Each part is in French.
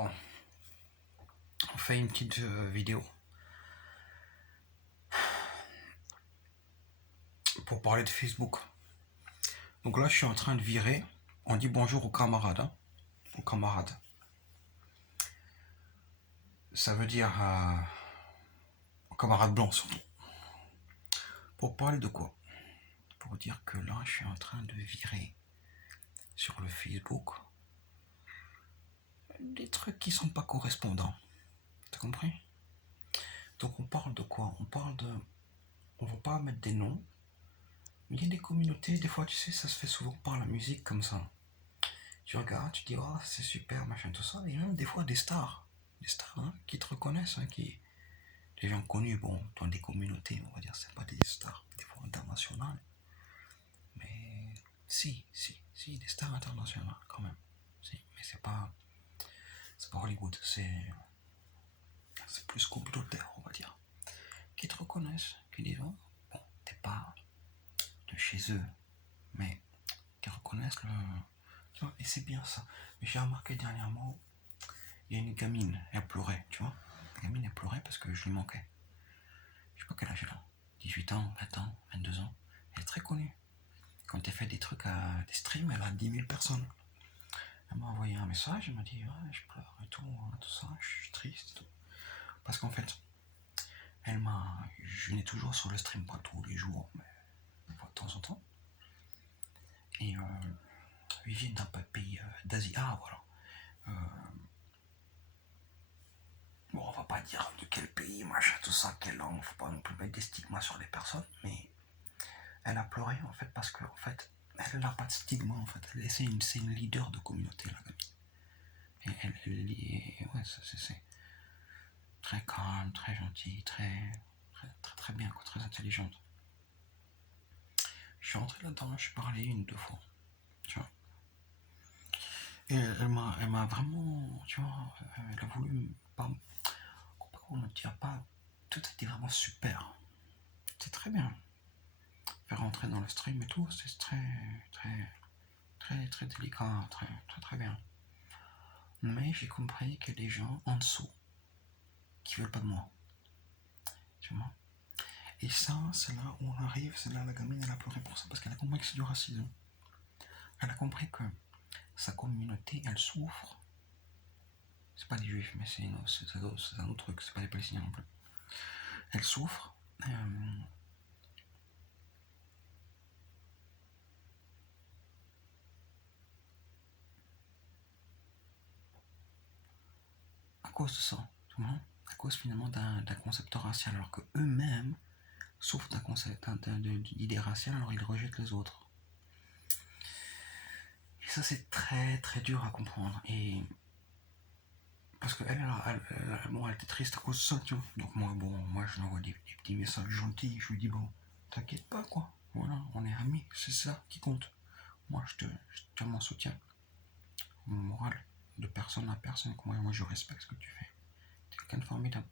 Bon, on fait une petite vidéo pour parler de Facebook. Donc là, je suis en train de virer. On dit bonjour aux camarades. Aux camarades. Ça veut dire aux camarades blancs surtout. Pour parler de quoi? Pour dire que là, je suis en train de virer sur le Facebook des trucs qui sont pas correspondants. T'as compris? Donc on parle de quoi? On parle de... On va pas mettre des noms. Mais il y a des communautés, des fois tu sais, ça se fait souvent par la musique comme ça. Tu regardes, tu dis, oh, c'est super, machin, tout ça. Et même des fois des stars qui te reconnaissent, des gens connus, bon, dans des communautés, on va dire, c'est pas des stars, des fois internationales. Mais si, des stars internationales quand même. Si, mais c'est pas Hollywood, c'est plus communautaire, on va dire. Qui te reconnaissent, qui disent, oh, bon, t'es pas de chez eux, mais qui reconnaissent le. Tu vois, et c'est bien ça. Mais j'ai remarqué dernièrement, il y a une gamine, elle pleurait, tu vois. La gamine, elle pleurait parce que je lui manquais. Je sais pas quel âge elle a. 18 ans, 20 ans, 22 ans. Elle est très connue. Quand elle fait des trucs des streams, elle a 10 000 personnes. Elle m'a envoyé un message, elle m'a dit, ouais, je pleure et tout ça, je suis triste et tout. Parce qu'en fait, je venais toujours sur le stream, pas tous les jours, mais de temps en temps. Et ils viennent d'un pays d'Asie. Ah, voilà. Bon, on va pas dire de quel pays, machin, tout ça, quelle langue, faut pas non plus mettre des stigmas sur les personnes, mais elle a pleuré en fait parce que en fait, elle n'a pas de stigma en fait. C'est une leader de communauté la gamine. Et ouais, c'est très calme, très gentille, très bien, quoi, très intelligente. Je suis rentré là-dedans, je suis parlé une, deux fois, tu vois. Et elle m'a vraiment, tu vois, elle a voulu pas, comment dire, pas, tout était vraiment super. C'était très bien. Faire rentrer dans le stream et tout, c'est très délicat, très bien. Mais j'ai compris qu'il y a des gens en dessous qui veulent pas de moi. Tu vois? Et ça, c'est là où on arrive, c'est là la gamine, elle a pleuré pour ça, parce qu'elle a compris que c'est du racisme. Elle a compris que sa communauté, elle souffre. C'est pas des juifs, mais c'est un autre truc, c'est pas des palestiniens non plus. Elle souffre. À cause de ça, tu vois, à cause finalement d'un concept racial, alors que eux-mêmes souffrent d'un concept d'idée raciale, alors ils rejettent les autres. Et ça, c'est très dur à comprendre. Et parce qu'elle, elle était triste à cause de ça, tu vois. Donc moi je lui envoie des petits messages gentils, je lui dis, bon, t'inquiète pas, quoi. Voilà, on est amis, c'est ça qui compte. Moi, je te m'en soutiens. Mon moral, de personne à personne, moi je respecte ce que tu fais. T'es quelqu'un de formidable.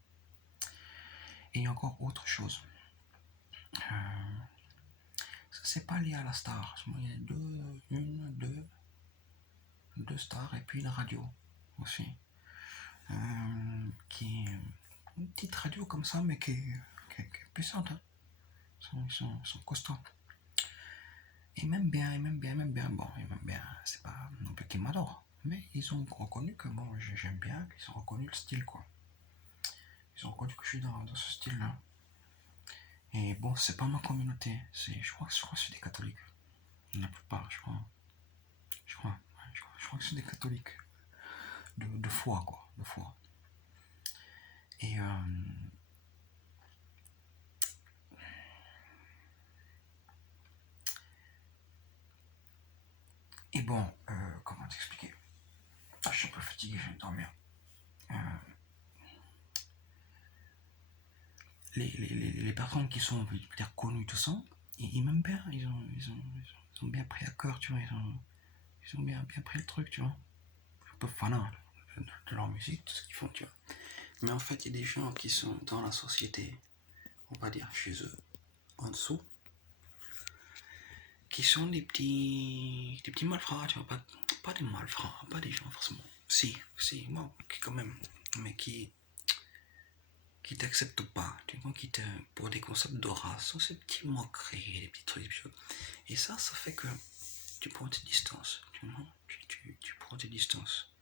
Et il y a encore autre chose. Ça, c'est pas lié à la star. Il y a deux stars et puis une radio aussi. Qui est une petite radio comme ça, mais qui est puissante. Hein. Ils sont costauds. Ils m'aiment bien. Bon, ils m'aiment bien, c'est pas non plus qu'ils m'adorent. Mais ils ont reconnu que bon, j'aime bien, ils ont reconnu le style, quoi. Ils ont reconnu que je suis dans ce style-là. Et bon, c'est pas ma communauté. Je crois que c'est des catholiques. La plupart, je crois. Je crois que c'est des catholiques. De foi, quoi. De foi. Et bon, comment t'expliquer? Je suis un peu fatigué, je vais dormir. Les personnes qui sont peut-être connues, tout ça, ils m'aiment bien, ils ont bien pris à cœur, tu vois, ils ont bien pris le truc, tu vois. Un peu fanat de leur musique, de ce qu'ils font, tu vois. Mais en fait, il y a des gens qui sont dans la société, on va dire chez eux, en dessous, qui sont des petits malfrats, tu vois, pas des malfrats, pas des gens forcément Si, bon, quand même, mais qui t'accepte pas, tu vois, pour des concepts de race, ces petits moqueries, des petits trucs, des choses. Et ça fait que tu prends tes distances, tu vois, tu prends tes distances.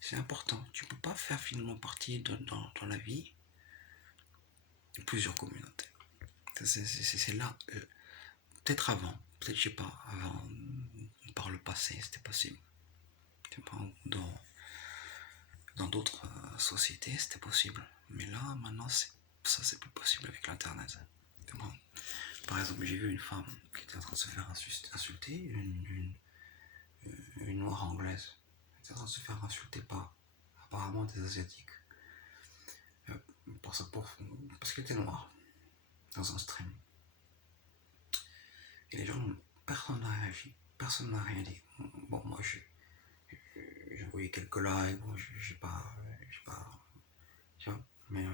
C'est important, tu peux pas faire finalement partie dans la vie de plusieurs communautés. C'est là, peut-être avant, peut-être, je sais pas, avant, par le passé, c'était possible. Tu vois, dans d'autres sociétés, c'était possible. Mais là, maintenant, ça, c'est plus possible avec l'Internet. Bon. Par exemple, j'ai vu une femme qui était en train de se faire insulter, une noire anglaise. Elle était en train de se faire insulter par apparemment des Asiatiques. Parce qu'elle était noire, dans un stream. Et les gens, personne n'a réagi, personne n'a rien dit. Bon, moi, j'ai envoyé quelques likes, bon, j'ai pas, tu vois, mais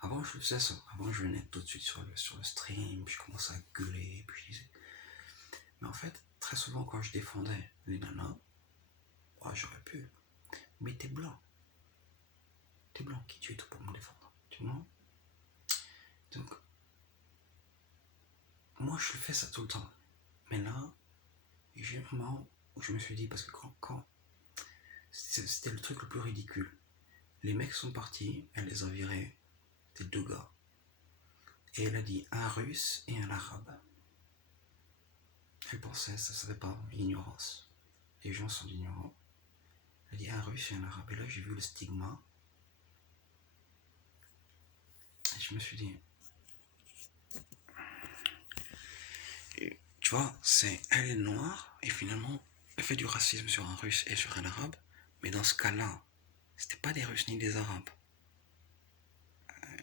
avant, je faisais ça. Avant, je venais tout de suite sur le stream, je commençais à gueuler, puis je disais. Mais en fait, très souvent, quand je défendais les nanas, j'aurais pu. Mais t'es blanc. T'es blanc, qui tu es tout pour me défendre, tu vois? Donc, moi, je fais ça tout le temps. Mais là, j'ai un moment où je me suis dit, parce que quand c'était le truc le plus ridicule. Les mecs sont partis, elle les a virés, c'était 2 gars. Et elle a dit un russe et un arabe. Elle pensait, ça savait pas, l'ignorance. Les gens sont ignorants. Elle a dit un russe et un arabe. Et là, j'ai vu le stigma. Et je me suis dit, tu vois, elle est noire, et finalement, elle fait du racisme sur un russe et sur un arabe. Mais dans ce cas-là, c'était pas des russes ni des arabes.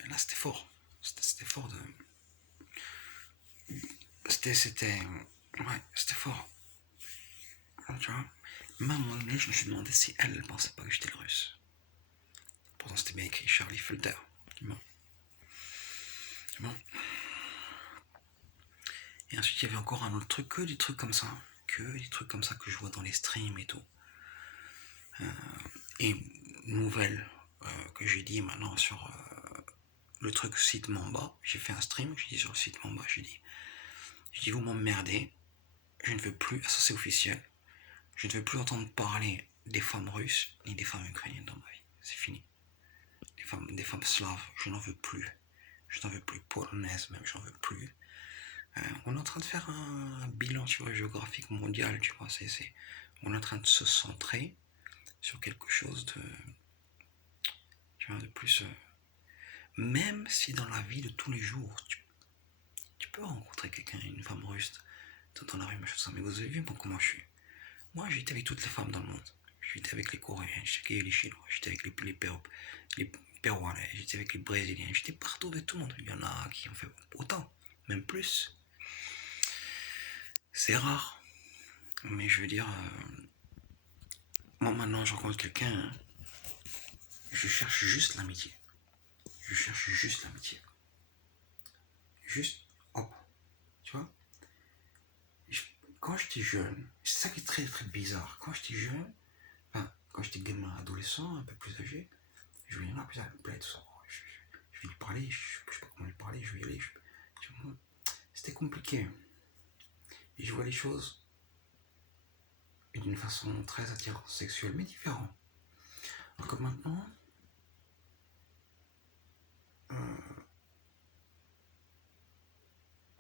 Là, c'était fort. C'était fort de. C'était fort. Tu vois, même à un moment donné, je me suis demandé si elle pensait pas que j'étais le russe. Pourtant, c'était bien écrit Charlie Fulter. Bon. Et ensuite, il y avait encore un autre truc, que des trucs comme ça. Que je vois dans les streams et tout. Et une nouvelle que j'ai dit maintenant sur le truc site Mamba. J'ai fait un stream, j'ai dit sur le site Mamba, j'ai dit vous m'emmerdez, je ne veux plus, ça c'est officiel, je ne veux plus entendre parler des femmes russes ni des femmes ukrainiennes dans ma vie. C'est fini. Des femmes slaves, je n'en veux plus. Je n'en veux plus. Polonaises même, j'en veux plus. On est en train de faire un bilan, tu vois, géographique mondial, tu vois. On est en train de se centrer sur quelque chose de, tu vois, de plus. Même si dans la vie de tous les jours, tu peux rencontrer quelqu'un, une femme russe, dans la rue, machin, ça. Mais vous avez vu comment je suis. Moi, j'étais avec toutes les femmes dans le monde. J'étais avec les Coréens, j'étais avec les Chinois, j'étais avec les Péruanais, j'étais avec les Brésiliens, j'étais partout avec tout le monde. Il y en a qui ont fait autant, même plus. C'est rare. Mais je veux dire, moi maintenant, je rencontre quelqu'un, je cherche juste l'amitié. Je cherche juste l'amitié. Juste, hop, tu vois. Quand j'étais jeune, c'est ça qui est très très bizarre. Quand j'étais jeune, quand j'étais gamin, adolescent, un peu plus âgé, je voyais là, putain, elle me plaît, tout ça. Je vais lui parler, je sais pas comment lui parler, je vais y aller. C'était compliqué. Et je vois les choses d'une façon très attirante, sexuelle, mais différente. Alors que maintenant,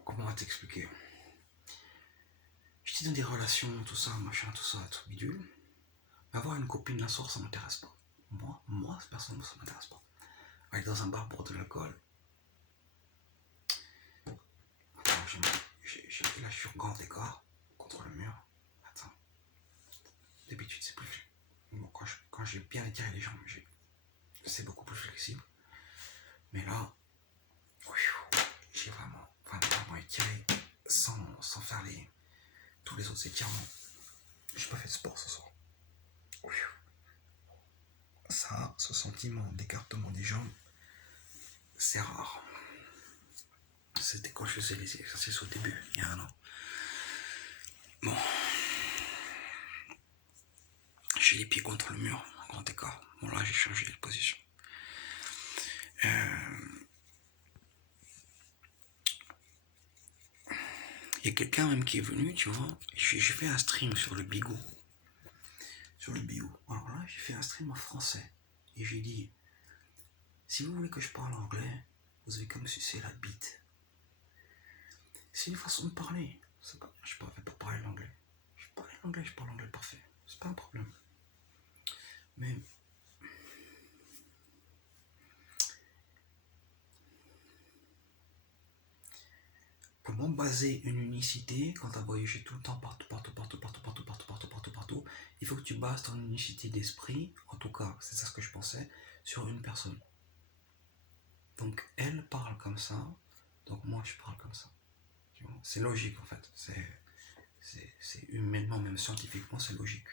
comment on va t'expliquer? J'étais dans des relations, tout ça, machin, tout ça, tout bidule. Mais avoir une copine d'un soir, ça m'intéresse pas. Moi, personnellement, ça m'intéresse pas. Aller dans un bar pour de l'alcool. Là, je suis grand écart contre le mur. Attends. D'habitude, c'est plus. Bon, quand j'ai bien étiré les jambes, c'est beaucoup plus flexible. Mais là, j'ai vraiment étiré sans faire tous les autres étirements. J'ai pas fait de sport ce soir. Ça, ce sentiment d'écartement des jambes, c'est rare. C'était quand je faisais les exercices au début, il y a 1 an. Bon. j'ai les pieds contre le mur, grand écart. Bon là j'ai changé de position. Il y a quelqu'un même qui est venu, tu vois. J'ai fait un stream sur le Bigo. Alors là, j'ai fait un stream en français. Et j'ai dit, si vous voulez que je parle anglais, vous avez qu'à me sucer la bite. C'est une façon de parler. C'est pas, je ne pas parler l'anglais. Je parle l'anglais parfait. C'est pas un problème. Mais comment baser une unicité quand tu as voyagé tout le temps partout, il faut que tu bases ton unicité d'esprit, en tout cas, c'est ça ce que je pensais, sur une personne. Donc elle parle comme ça, donc moi je parle comme ça. C'est logique en fait, c'est humainement, même scientifiquement, c'est logique.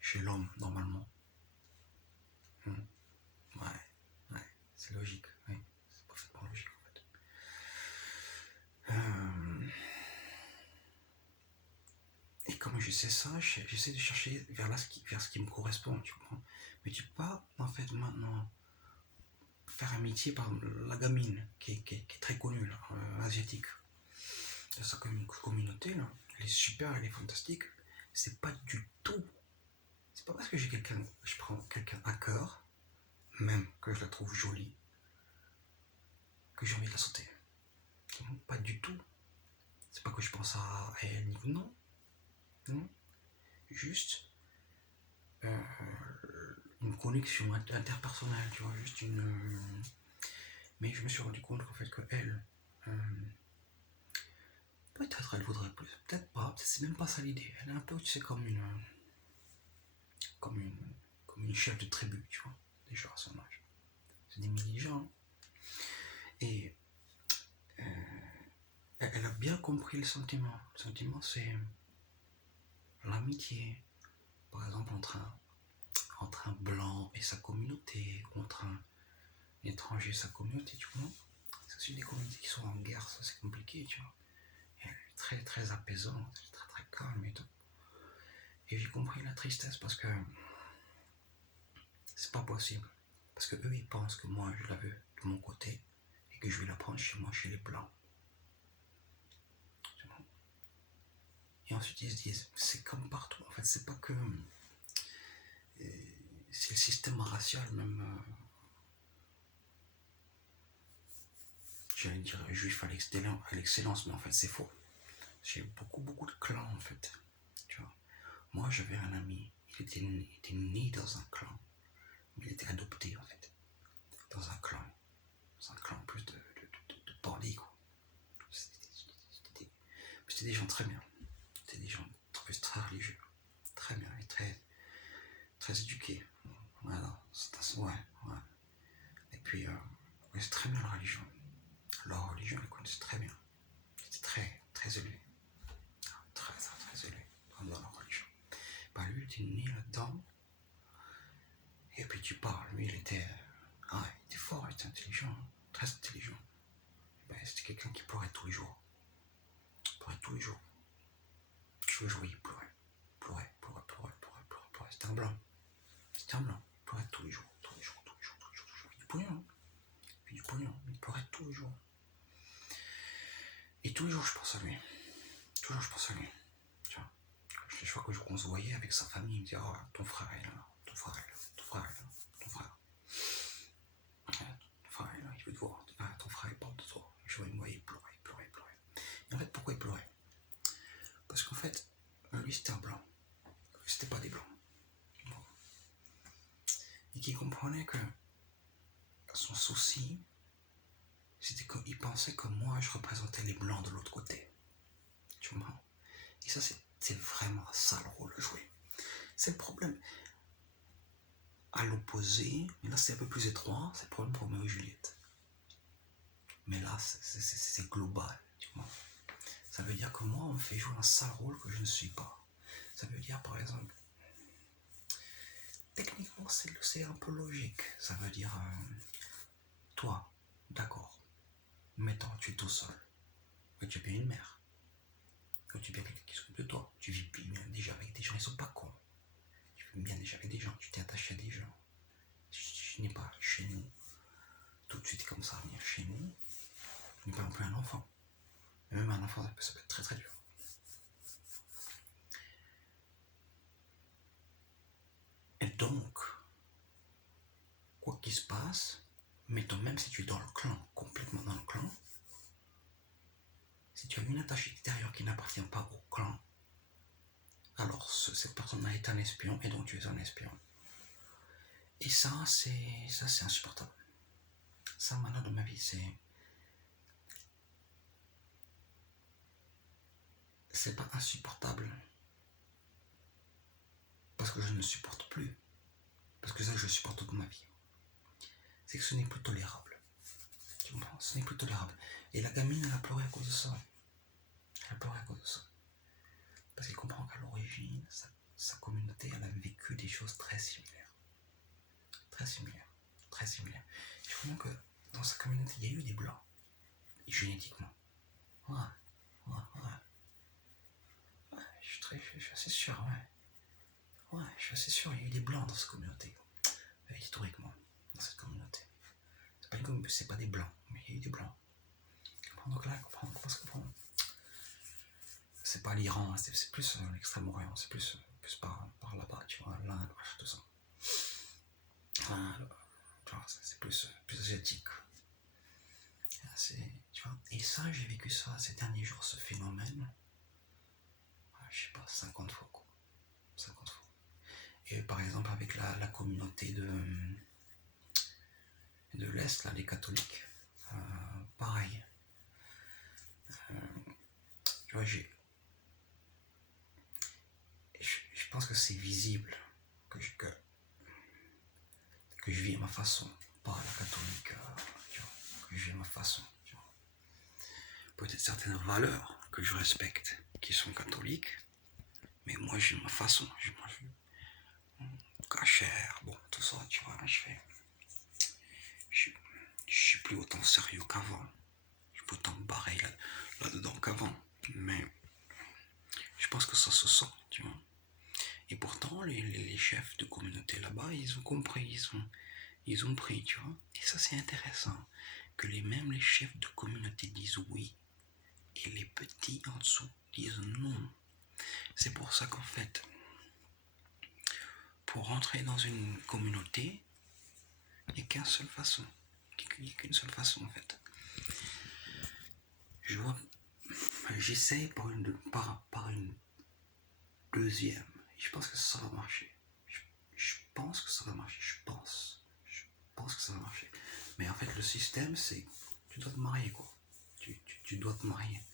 Chez l'homme, normalement. Ouais, c'est logique, oui. C'est parfaitement logique en fait. Et comme je sais ça, j'essaie de chercher vers ce qui me correspond, tu comprends. Mais tu peux pas, en fait, maintenant, faire amitié par la gamine, qui est très connue, là, asiatique. De sa communauté, là, elle est super, elle est fantastique. C'est pas du tout. C'est pas parce que je prends quelqu'un à cœur, même que je la trouve jolie, que j'ai envie de la sauter. Pas du tout. C'est pas que je pense à elle, non. Juste une connexion interpersonnelle, tu vois, juste une. Mais je me suis rendu compte qu'en fait que elle, peut-être elle voudrait plus, peut-être pas, c'est même pas ça l'idée. Elle est un peu, tu sais, comme une chef de tribu, tu vois, déjà à son âge. C'est des milliers de gens. Et elle a bien compris le sentiment. Le sentiment, c'est l'amitié, par exemple entre un blanc et sa communauté, contre un étranger et sa communauté, tu vois. C'est aussi des communautés qui sont en guerre, ça c'est compliqué, tu vois. Et elle est très très apaisante, très très calme et tout. Et j'ai compris la tristesse parce que c'est pas possible. Parce que eux ils pensent que moi je la veux de mon côté et que je vais la prendre chez moi, chez les blancs. Et ensuite ils se disent, c'est comme partout. En fait, c'est pas que. C'est le système racial même. J'allais dire juif à l'excellence, mais en fait c'est faux. J'ai beaucoup de clans en fait. Tu vois. Moi j'avais un ami, il était né dans un clan, mais il était adopté en fait. Dans un clan plus de bandits quoi. C'était des gens très bien. C'était des gens très religieux, très bien et très éduqués. Voilà, ouais. Et puis, ils connaissaient très bien la religion. Leur religion, ils connaissaient très bien. C'était très élevé. Très élevé dans leur religion. Bah, lui, il était né là-dedans. Et puis, tu parles. Lui, il était fort, il était intelligent, très intelligent. Bah, c'était quelqu'un qui pleurait tous les jours. Tous les jours, il pleurait. C'était un blanc. Il pleurait tous les jours. Du pognon. Il pleurait tous les jours. Et tous les jours, je pense à lui. Tu vois, chaque fois qu'on se voyait avec sa famille, il me disait, oh, ton frère est là, ton frère est là. Il veut te voir. Ton frère, il parle de toi. Je vois, il pleurait. Et en fait, pourquoi il pleurait? Parce qu'en fait, lui, c'était un blanc. C'était pas des blancs. Et qu'il comprenait que son souci, c'était qu'il pensait que moi, je représentais les blancs de l'autre côté. Tu vois? Et ça, c'est vraiment un sale rôle à jouer. C'est le problème. À l'opposé, mais là c'est un peu plus étroit, c'est le problème pour Roméo et Juliette. Mais là, c'est global, tu vois. Ça veut dire que moi, on me fait jouer un sale rôle que je ne suis pas. Ça veut dire, par exemple, techniquement, c'est un peu logique. Ça veut dire, toi, d'accord, mettons, tu es tout seul, mais tu es bien une mère, que tu es bien quelqu'un qui s'occupe de toi, tu vis bien déjà avec des gens, ils sont pas cons. bien déjà avec des gens, tu t'es attaché à des gens. Je n'ai pas chez nous, tout de suite comme ça, venir chez nous, je n'ai pas non plus un enfant. Et même un enfant, ça peut être très très dur. Et donc, quoi qu'il se passe, mettons même si tu es dans le clan, complètement dans le clan, si tu as une attache extérieure qui n'appartient pas au clan, alors cette personne-là est un espion et donc tu es un espion. Et ça c'est insupportable. Ça maintenant dans ma vie c'est pas insupportable parce que je ne supporte plus, parce que ça je supporte toute ma vie. C'est que ce n'est plus tolérable. Tu comprends? Ce n'est plus tolérable. Et la gamine elle a pleuré à cause de ça. Elle a pleuré à cause de ça. Parce qu'elle comprend qu'à l'origine, sa communauté elle a vécu des choses très similaires. Très similaires. Très similaires. Je comprends que dans sa communauté il y a eu des blancs. Génétiquement. Ouais. Je suis assez sûr, ouais. Ouais, je suis assez sûr, il y a eu des blancs dans cette communauté. Historiquement, dans cette communauté. C'est pas des blancs, mais il y a eu des blancs. Donc là, on commence à comprendre. C'est pas l'Iran, c'est plus l'Extrême-Orient, c'est plus par là-bas, tu vois, l'Inde, tout ça. Enfin, tu vois, c'est plus asiatique. Tu vois, et ça, j'ai vécu ça ces derniers jours, ce phénomène. Je sais pas, 50 fois quoi. 50 fois. Et par exemple avec la communauté de l'Est, là, les catholiques, pareil. Tu vois, je pense que c'est visible que je vis à ma façon, pas à la catholique, tu vois, que je vis à ma façon. Tu vois. Peut-être certaines valeurs que je respecte qui sont catholiques, mais moi j'ai ma façon. Je cachère, bon, tout ça, tu vois, je suis plus autant sérieux qu'avant. Je suis pas autant barré là-dedans qu'avant. Mais je pense que ça se sent, tu vois. Et pourtant, les chefs de communauté là-bas, ils ont compris, ils ont pris, tu vois. Et ça, c'est intéressant. Que même les chefs de communauté disent oui. Et les petits en dessous disent non. C'est pour ça qu'en fait, pour rentrer dans une communauté, il n'y a qu'une seule façon. Il n'y a qu'une seule façon, en fait. J'essaye par une deuxième. Je pense que ça va marcher. Je pense que ça va marcher. Je pense que ça va marcher. Mais en fait, le système, c'est tu dois te marier, quoi. Tu dois te marier.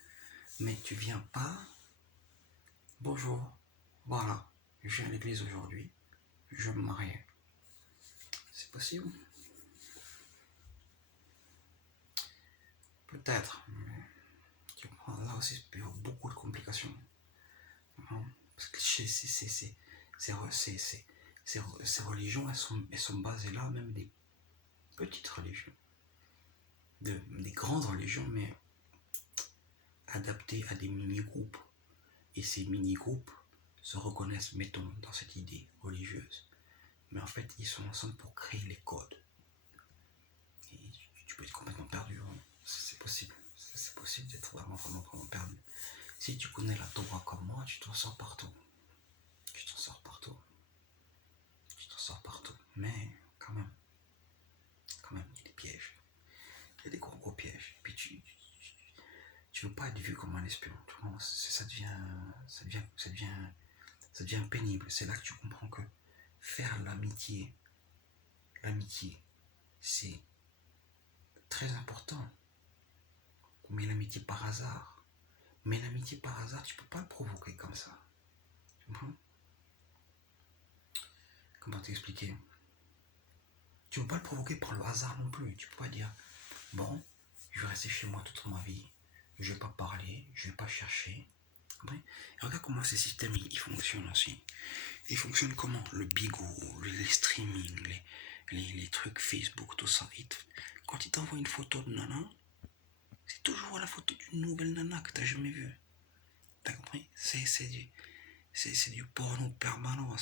Mais tu viens pas. Bonjour. Voilà. Je viens à l'église aujourd'hui. Je me marie. C'est possible? Peut-être. Mais tu comprends, là aussi, il y a beaucoup de complications. Parce que ces religions, elles sont basées là, même des petites religions. Des grandes religions, mais adaptées à des mini-groupes. Et ces mini-groupes se reconnaissent, mettons, dans cette idée religieuse. Mais en fait, ils sont ensemble pour créer les codes. Et tu peux être complètement perdu. Hein. C'est possible. C'est possible d'être vraiment perdu. Si tu connais la Torah comme moi, tu t'en sors partout. Tu t'en sors partout. Mais quand même, il y a des pièges. Il y a des gros pièges. Et puis tu veux pas être vu comme un espion. Ça devient pénible. C'est là que tu comprends que faire l'amitié, c'est très important. Mais l'amitié par hasard, tu peux pas le provoquer comme ça. Tu comprends? Comment t'expliquer? Tu peux pas le provoquer par le hasard non plus. Tu peux pas dire, bon, je vais rester chez moi toute ma vie, je vais pas parler, je vais pas chercher. Et regarde comment ces systèmes ils fonctionnent aussi. Ils fonctionnent comment? Le bigot, les streamings, les trucs Facebook, tout ça. Quand ils t'envoient une photo de nana, c'est toujours la photo d'une nouvelle nana que t'as jamais vue. T'as compris? C'est du porno permanent.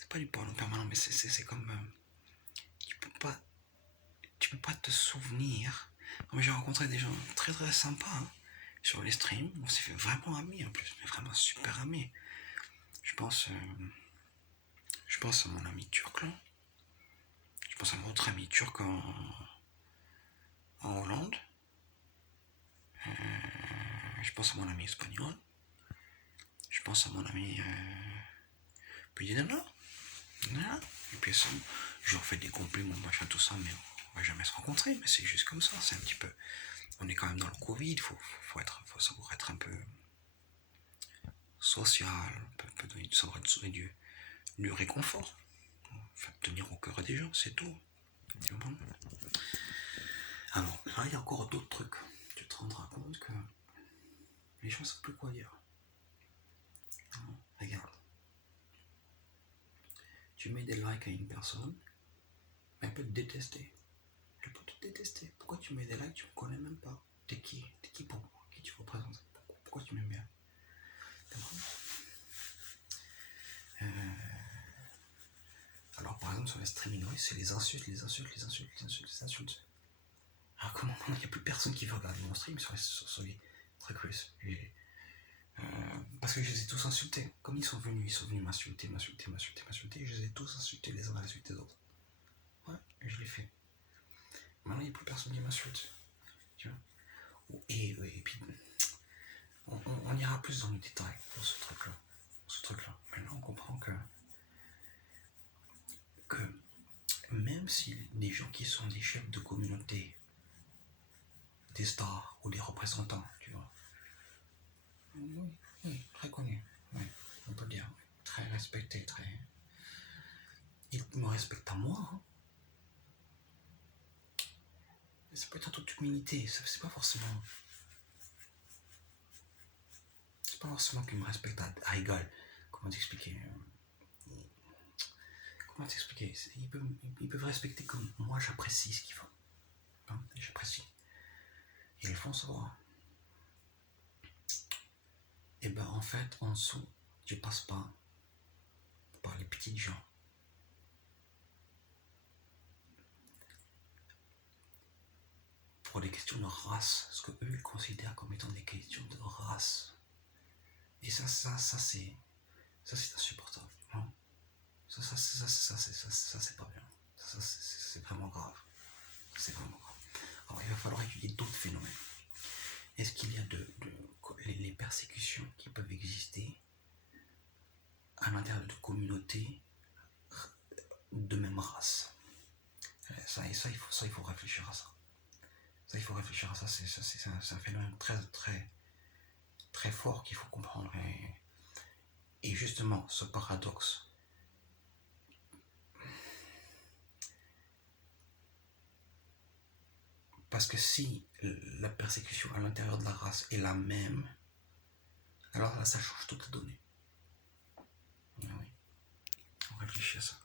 c'est pas du porno permanent, mais c'est comme tu peux pas te souvenir. Non, j'ai rencontré des gens très très sympas hein, sur les streams. On s'est fait vraiment amis en plus, mais vraiment super amis. Je pense, je pense à mon ami turc là. Je pense à mon autre ami turc en Hollande. Je pense à mon ami espagnol. Je pense à mon ami. Puis il dit non. Et puis ça, je leur fais des compliments, machin, tout ça, mais on va jamais se rencontrer. Mais c'est juste comme ça, c'est un petit peu. On est quand même dans le Covid, faut savoir être un peu social, donner du réconfort. Enfin, tenir au cœur des gens, c'est tout. Bon. Alors là, il y a encore d'autres trucs. Tu te rendras compte que les gens ne savent plus quoi dire. Regarde. Tu mets des likes à une personne, elle peut te détester. Elle peut te détester. Pourquoi tu mets des likes, tu ne me connais même pas. T'es qui pour moi? Qui tu représentes? Pourquoi tu m'aimes bien? Alors par exemple sur les streaming, oui, c'est les insultes. Ah comment il n'y a plus personne qui veut regarder mon stream sur les trucs russes. Parce que je les ai tous insultés. Comme ils sont venus m'insulter, je les ai tous insultés les uns à la suite des autres. Ouais, je l'ai fait. Maintenant il n'y a plus personne qui m'insulte. Tu vois. Et puis on ira plus dans le détail pour ce truc-là. Maintenant on comprend que même si des gens qui sont des chefs de communauté, des stars ou des représentants, tu vois, oui, très connus, oui, on peut dire, très respectés, ils me respectent à moi. Hein. Ça peut être en toute humilité, c'est pas forcément qu'ils me respectent à égal. Comment t'expliquer? Ils peuvent respecter comme moi j'apprécie ce qu'ils font. Hein, j'apprécie. Et ils font savoir. Et ben en fait, en dessous, tu passes pas par les petites gens. Pour des questions de race, ce que eux ils considèrent comme étant des questions de race. Et ça c'est insupportable. Non? Ça c'est pas bien. Ça c'est vraiment grave. C'est vraiment grave. Alors il va falloir étudier d'autres phénomènes. Est-ce qu'il y a les persécutions qui peuvent exister à l'intérieur de communautés de même race? Il faut réfléchir à ça. Il faut réfléchir à ça. C'est un phénomène très, très, très fort qu'il faut comprendre. Et justement, ce paradoxe, parce que si la persécution à l'intérieur de la race est la même, alors là, ça change toute la donnée. Oui, on réfléchit à ça.